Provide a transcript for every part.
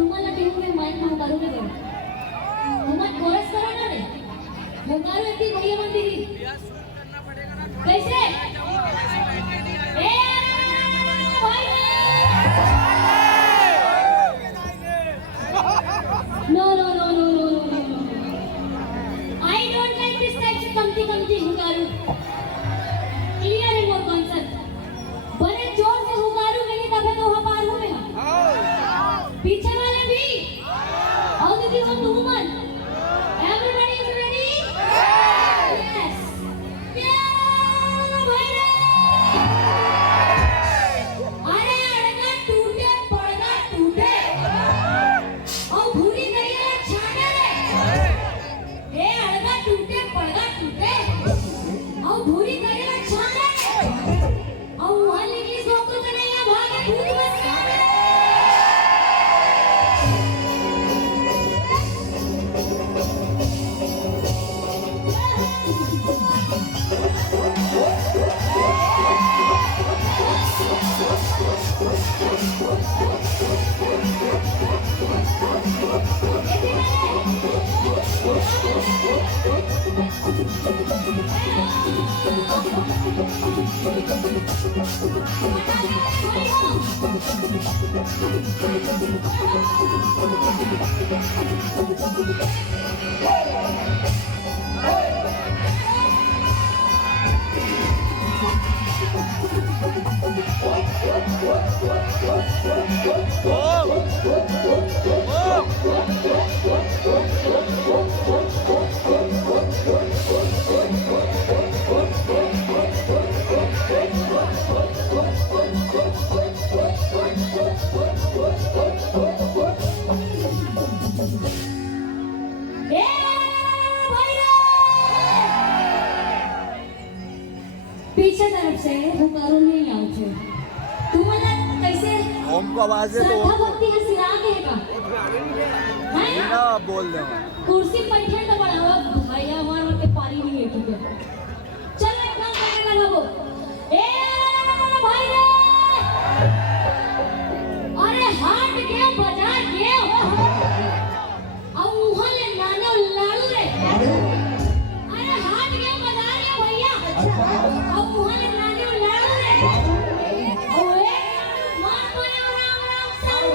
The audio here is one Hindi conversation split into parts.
तुम्हाला घेऊन मी माईक हुंकारू नये हुमत कोरस करा ना रे हुंकारू येती भैया मंदिरी कैसे ए भाई no no no no no no I don't like this type कमती कमती हुंकारू क्लियर है मोर कॉन्सेप्ट बड़े जोर से हुंकारू नहीं तब तो वहां पार हुए पीछे वाले भी how did you want to woman everybody is ready yes अरे अड़गा टूटे पड़गा टूटे और भूरी गैया छाने रे ए अड़गा टूटे पड़गा टूटे और भूरी गैया छाने और वहां निकली सोको कन्हैया भागे भूरी बस पीछे तरफ से हुंकारू नहीं आउछे तुम्हाला कैसे ओम को आवाज है तो भक्ति का सिरा कहेगा है ना बोल दे कुर्सी बैठे तो बढ़ावा भैया हमारे के पारी नहीं है ठीक है चल एक काम करने लगा वो ए भाई रे अरे हाट के बाजार के अब वहां ले नानो लाड़ू रे अरे हाट के बाजार के भैया अब वहां ले नानो लाड़ू रे ओए मां को राम राम सारू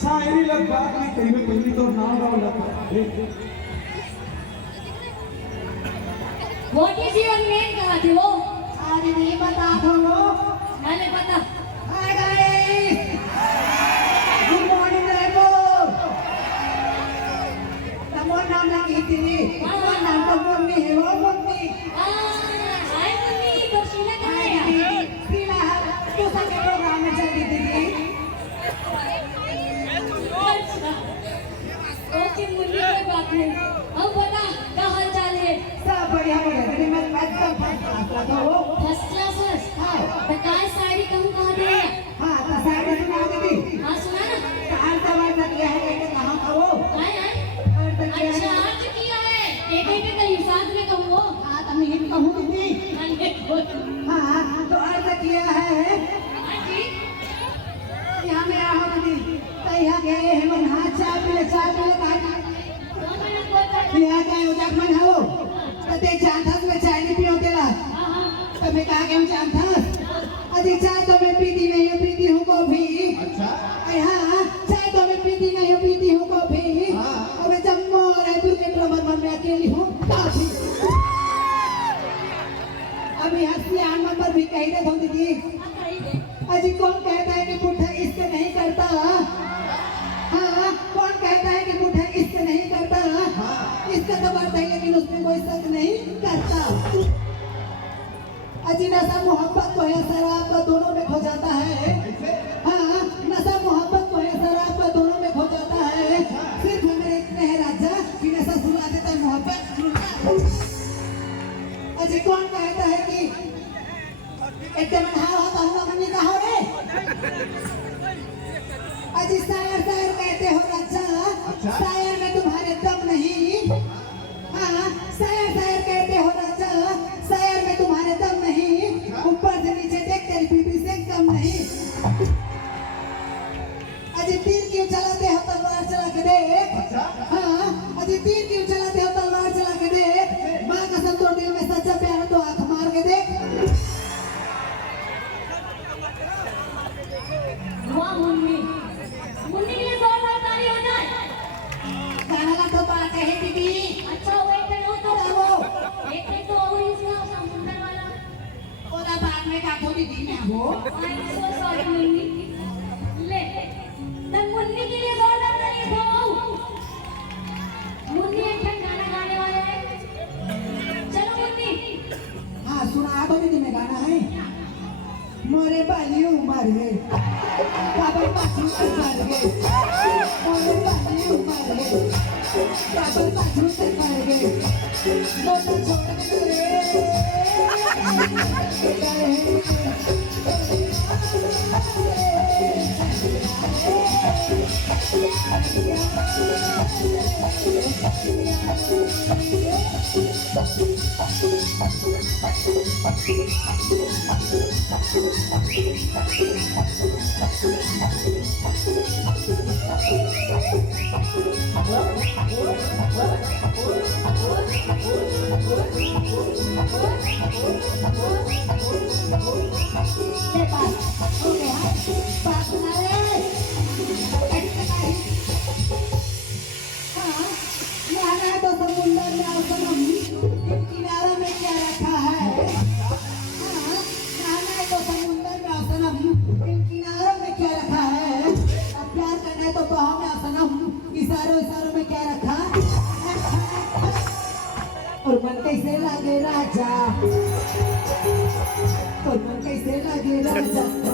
शायरी लग बात नहीं कही मैं पहली तो नाम डाल लगा व्हाट इज योर नेम कहा थे वो अरे नहीं पता था वो मैंने पता hi guys good morning रेबो Tamor नाम लगी थी तमोर नाम तो मम्मी है वो मम्मी हाय मम्मी तो शीला कहाँ है शीला तो सके प्रोग्राम में चली थी ओके मुन्नी कोई बात नहीं अब बता क्या हाल चाल है सब बढ़िया बढ़िया मैं एकदम फर्स्ट क्लास था अबे कहा के हम जानता अजी चाय तो मैं पीती नहीं हूँ, पीती हूँ कॉफी। अच्छा अरे हाँ चाय तो मैं पीती नहीं हूँ, पीती हूँ कॉफी। हाँ। अबे जम्मू और रायपुर के ट्रबल में अकेली हूँ काफी। अभी हंसी आन नंबर भी कही दे दो दीदी। अजी कौन कहता है कि पुट्ठा इश्क नहीं करता? हाँ कौन कहता है कि पुट्ठा इश्क नहीं करता? इसका तो बात है लेकिन उसमें कोई शक नहीं करता। अजी नशा मोहब्बत को है शराब का दोनों में खो जाता है। हाँ नशा मोहब्बत को है शराब का दोनों में खो जाता है। सिर्फ मेरे इतने है राजा कि नशा सुला देता है मोहब्बत। अजी कौन कहता है कि एकदम हाँ होता हुआ हमने कहा रे। अजी शायर शायर कहते हो राजा, शायर में तुम्हारे दम नहीं। हाँ शायर शायर कहते हो राजा, शायर में तुम्हारे दम नहीं। ऊपर से नीचे देख तेरी बीबी से कम नहीं। अजी तीर क्यों चलाते हो तलवार चला के देख। हाँ अजी तीर क्यों चलाते हो तलवार चला के देख। माँ कसम तो दिल में सच्चा प्यार है तो आंख मार के देख। वाह मुन्नी, मुन्नी के लिए जोरदार ताली हो जाए। गाना का तो बात है दीदी। अच्छा वो एक हो तो वो एक तो और इसका समुंदर वाला। ओला बाद में का थोड़ी दी मैं हो। I am so sorry Munni. ले तब मुन्नी के लिए जोरदार ताली दो। मुन्नी एक गाना गाने वाला है। चलो मुन्नी। हाँ सुना दो दीदी में गाना है। मोरे बाली उमर है बाबा पाछू से मर गए। मोरे बाली उमर है बाबा पाछू से मर गए। मोटा छोड़ तो समुंदर में आसनम किनारा में क्या रखा है। हाँ नहाना है तो समुंदर में आसनम किनारों में क्या रखा है। अब प्यार करना है तो बहाव में आसनम इशारों इशारों में क्या रखा। और मन कैसे लगे राजा, और मन कैसे लगे राजा।